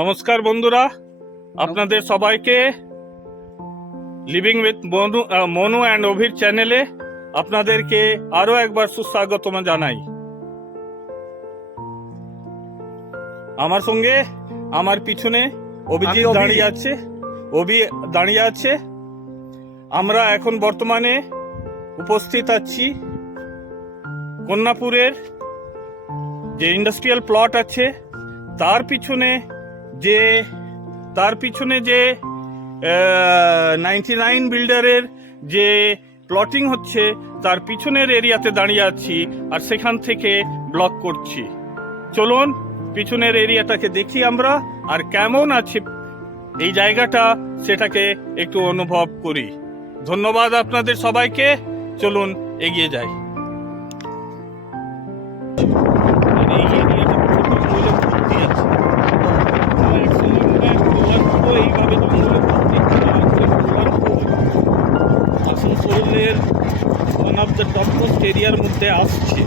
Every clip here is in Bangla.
নমস্কার বন্ধুরা, আপনাদের সবাইকে লিভিং উইথ মনু অ্যান্ড অভির চ্যানেলে আপনাদেরকে আরো একবার সুস্বাগতম জানাই। আমার সঙ্গে আমার পিছনে অভিজিৎ দাঁড়িয়ে আছে। আমরা এখন বর্তমানে উপস্থিত আছি কন্যাপুরের যে ইন্ডাস্ট্রিয়াল প্লট আছে তার পিছনে যে 99 বিল্ডারের যে প্লটিং হচ্ছে তার পিছনের এরিয়াতে দাঁড়িয়ে আছি আর সেখান থেকে ব্লগ করছি। চলুন পিছনের এরিয়াটাকে দেখি আমরা, আর কেমন আছে এই জায়গাটা সেটাকে একটু অনুভব করি। ধন্যবাদ আপনাদের সবাইকে। চলুন এগিয়ে যাই। এই এরিয়াটা জঙ্গলে ভর্তি আছে। এইভাবে জঙ্গলে ভর্তি আসানসোলের one of the top most এরিয়ার মধ্যে আসছে।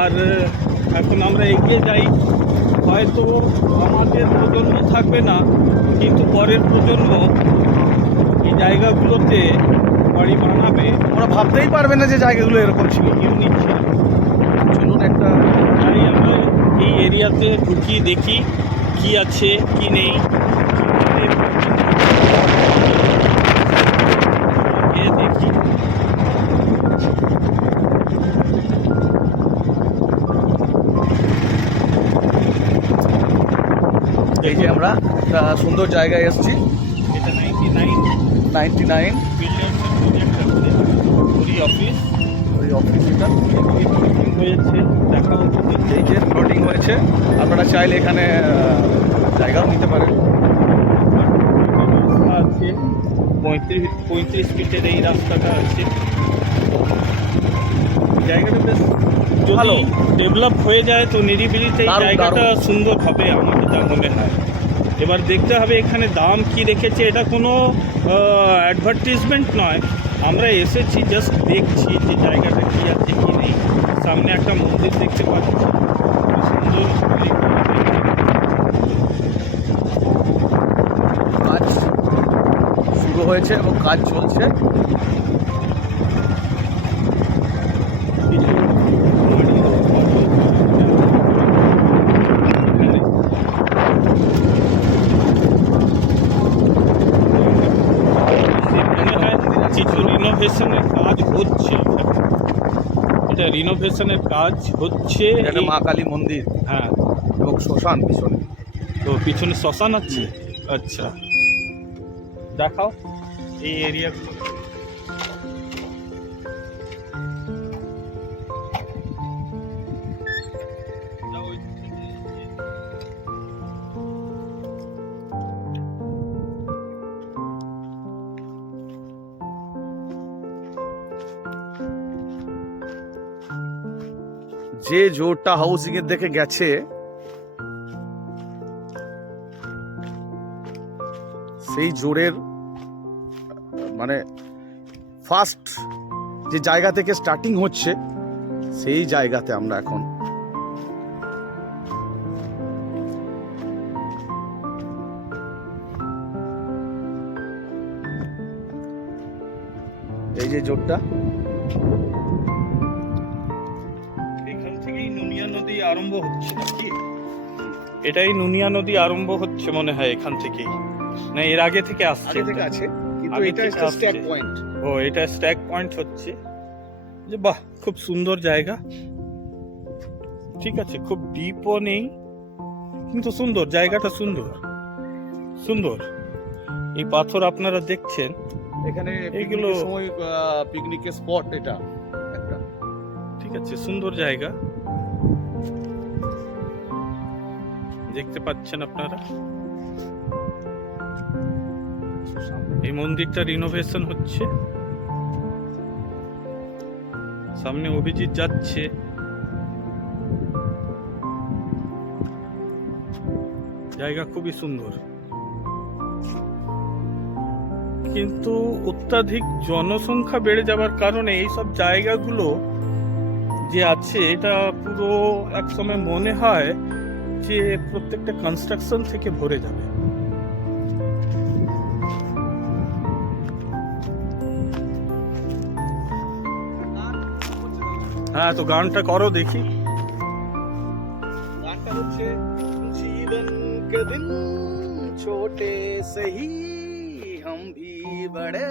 আর এখন আমরা এগিয়ে যাই। হয়তো আমাদের প্রজন্ম থাকবে না, কিন্তু পরের প্রজন্ম এই জায়গাগুলোতে বাড়ি বানাবে। ওরা ভাবতেই পারবে না যে জায়গাগুলো এরকম ছিল। ইউনিক ছিল। চলুন একটা তাই আমরা এই এরিয়াতে ঢুকি, দেখি কি আছে কি নেই। দেখি এই যে আমরা একটা সুন্দর জায়গায় এসেছি। এটা 99 অফিস। ওই অফিসটা হয়েছে দেখা হচ্ছে। এই যে ফ্লোটিং হয়েছে, আপনারা চাইলে এখানে জায়গাও নিতে পারেন। আছে 35 ফিটের এই রাস্তাটা আছে। জায়গাটা বেশ ভালো, ডেভেলপ হয়ে যায় তো নিরিবিলিতে এই জায়গাটা সুন্দর হবে আমার যা মনে হয়। এবার দেখতে হবে এখানে দাম কি রেখেছে। এটা কোনো অ্যাডভার্টিজমেন্ট নয়, আমরা এসেছি জাস্ট দেখছি যে জায়গাটা কি আছে কি নেই। সামনে একটা মন্দির দেখতে পাচ্ছি, সুন্দর। কাজ শুরু হয়েছে এবং কাজ চলছে। কিছু রিনোভেশনের কাজ হচ্ছে। এটা রিনোভেশনের কাজ হচ্ছে। এটা মা কালী মন্দির, হ্যাঁ, এবং শ্মশান পিছনে। তো পিছনে শ্মশান আছে। আচ্ছা, দেখাও এই এরিয়াগুলো। যে জোরটা হাউসিং এর দেখে গেছে, সেই জোরের মানে ফার্স্ট যে জায়গা থেকে স্টার্টিং হচ্ছে সেই জায়গাতে আমরা এখন। এই যে জোরটা, এখান থেকেই নুনিয়া নদী আরম্ভ হচ্ছে নাকি? এটাই নুনিয়া নদী আরম্ভ হচ্ছে মনে হয় এখান থেকেই, না এর আগে থেকে আসছে? আগে থেকে আছে, কিন্তু আগে এটা থেকে একটা স্ট্যাক আসছে। পয়েন্ট। ও, এটা স্ট্যাক পয়েন্ট হচ্ছে। যে বাহ, খুব সুন্দর জায়গা। ঠিক আছে, খুব ডিপও নেই, কিন্তু সুন্দর জায়গাটা, সুন্দর সুন্দর। এই পাথর আপনারা দেখছেন, এখানে এইগুলো সময় পিকনিকের স্পট এটা একটা। ঠিক আছে, সুন্দর জায়গা দেখতে পাচ্ছেন আপনারা। এই মন্দিরটা রিনোভেশন হচ্ছে। সামনে অভিজিৎ যাচ্ছে। জায়গা খুবই সুন্দর, কিন্তু অত্যাধিক জনসংখ্যা বেড়ে যাওয়ার কারণে এই সব জায়গাগুলো যে আছে, এটা পুরো একসময় মনে হয় যে প্রত্যেকটা কনস্ট্রাকশন থেকে ভরে যাবে। হ্যাঁ, তো গানটা করো দেখি। গানটা হচ্ছে জীবন के दिन छोटे सही हम भी बड़े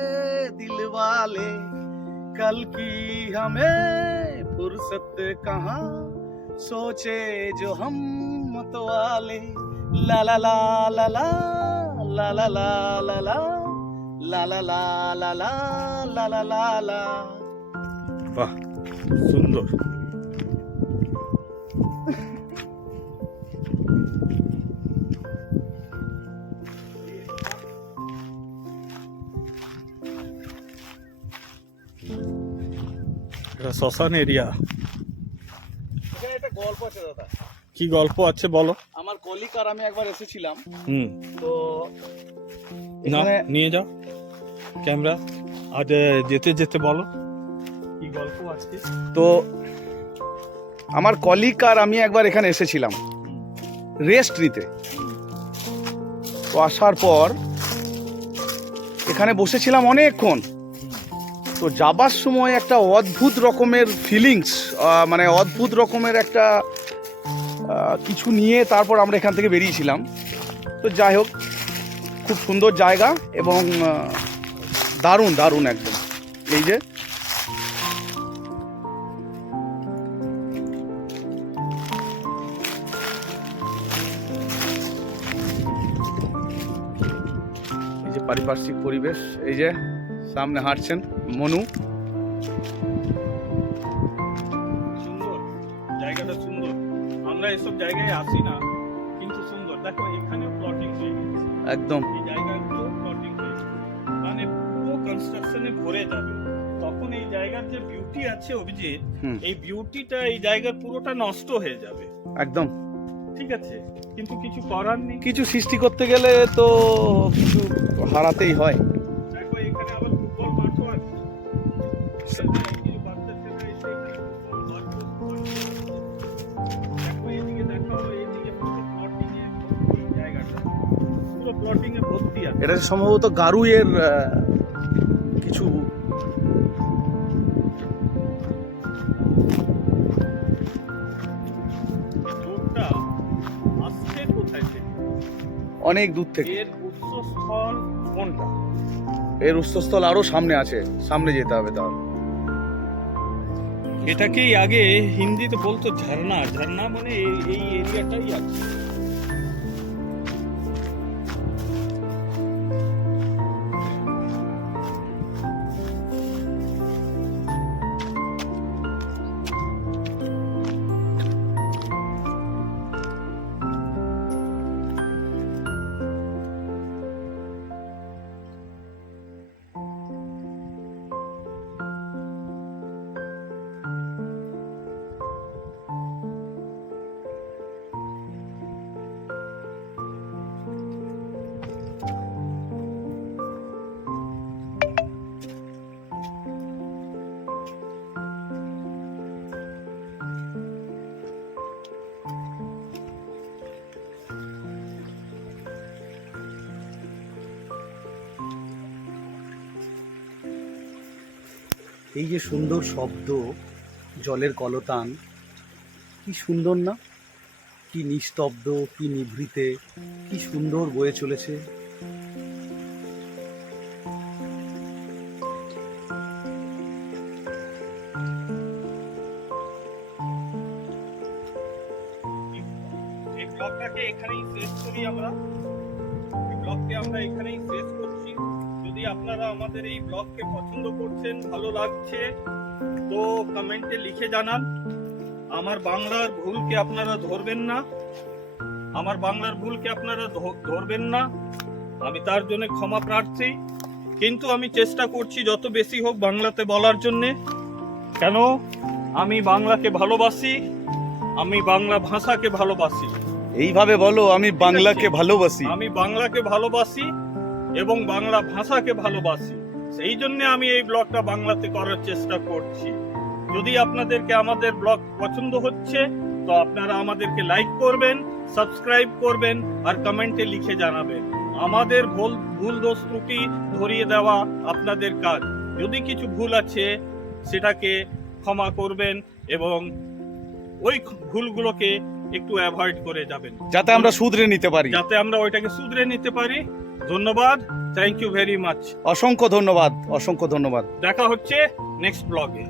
दिल वाले कल की हमें फुर्सत कहाँ सोचे जो हम मत वाले ला ला ला ला ला ला ला ला ला ला ला ला ला ला ला ला ला ला ला। বাহ, সুন্দর। এটা শ্মশান এরিয়া। এখানে একটা গল্প আছে দাদা। কি গল্প আছে বলো? আমার কলিগ আর আমি একবার এসেছিলাম, হুম, তো না এখানে নিয়ে যাও ক্যামেরা। আজ যেতে যেতে বলো কি গল্প আছে। তো আমার কলিগ আর আমি একবার এখানে এসেছিলাম রেস্ট নিতে। তো আসার পর এখানে বসেছিলাম অনেকক্ষণ। তো যাবার সময় একটা অদ্ভুত রকমের ফিলিংস, মানে অদ্ভুত রকমের একটা কিছু নিয়ে তারপর আমরা এখান থেকে বেরিয়েছিলাম। তো যাই হোক, খুব সুন্দর জায়গা এবং দারুণ দারুণ একদম। এই যে পারিপার্শ্বিক পরিবেশ, এই যে সামনে হাঁটছেন মনু। সুন্দর জায়গাটা, সুন্দর। আমরা এসব জায়গায় আসি না, কিন্তু সুন্দর। দেখো এখানে প্লটিং হয়ে গেছে, একদম এই জায়গাগুলো প্লটিং হয়ে গেছে, মানে পুরো কনস্ট্রাকশনে ভরে যাবে। তখন এই জায়গার যে বিউটি আছে অভিজিৎ, এই বিউটিটা এই জায়গার পুরোটা নষ্ট হয়ে যাবে একদম। ঠিক আছে, কিন্তু কিছু করার নেই। কিছু সৃষ্টি করতে গেলে তো কিছু হারাতেই হয়। দেখো এখানে আবার ফুটবল মাঠও আছে। এই বাচ্চা ছেলেরা এসে এখানে ফুটবল মাঠ করছে। দেখো এদিকে দেখো, এদিকে পুরো প্লটিং এ ভর্তি জায়গাটা, পুরো প্লটিং এ ভর্তি আছে। এটা সম্ভবত গারুয়ের কিছু রোডটা আসছে কোথায় থেকে? অনেক দূর থেকে। এর উৎসস্থল কোনটা? এর উৎসস্থল আরো সামনে আছে, সামনে যেতে হবে। তাহলে এটাকেই আগে হিন্দিতে বলতো ঝর্ণা। ঝর্ণা মানে এই এরিয়াটাই আছে। এই যে সুন্দর শব্দ, জলের কলতান, কি সুন্দর না? কি নিস্তব্ধ, কি নিভৃতে, কি সুন্দর বয়ে চলেছে। এই ব্লগটাকে এখানেই শেষ করি আমরা। এই ব্লগকে আমরা এখানেই শেষ করছি। যদি আপনারা আমাদের এই ব্লগকে পছন্দ করছেন, ভালো লাগছে, তো কমেন্টে লিখে জানান। আমার বাংলার ভুলকে আপনারা ধরবেন না, আমার বাংলার ভুলকে আপনারা ধরবেন না। আমি তার জন্য ক্ষমা প্রার্থী, কিন্তু আমি চেষ্টা করছি যত বেশি হোক বাংলাতে বলার জন্যে। কেন? আমি বাংলাকে ভালোবাসি, আমি বাংলা ভাষাকে ভালোবাসি। এইভাবে বলো, আমি বাংলাকে ভালোবাসি। আমি বাংলাকে ভালোবাসি এবং বাংলা ভাষাকে ভালোবাসি। সেই জন্য আমি এই ব্লগটা বাংলাতে করার চেষ্টা করছি। যদি আপনাদেরকে আমাদের ব্লগ পছন্দ হচ্ছে, তো আপনারা আমাদেরকে লাইক করবেন, সাবস্ক্রাইব করবেন আর কমেন্টে লিখে জানাবেন। আমাদের ভুল দোষ ত্রুটি ধরিয়ে দেওয়া আপনাদের কাজ। যদি কিছু ভুল আছে সেটাকে ক্ষমা করবেন এবং ওই ভুলগুলোকে একটু অ্যাভয়েড করে যাবেন, যাতে আমরা শুধরে নিতে পারি। যাতে আমরা ওইটাকে শুধরে নিতে পারি। ধন্যবাদ, থ্যাংক ইউ ভেরি মাচ। অসংখ্য ধন্যবাদ, অসংখ্য ধন্যবাদ। দেখা হচ্ছে নেক্সট ব্লগে।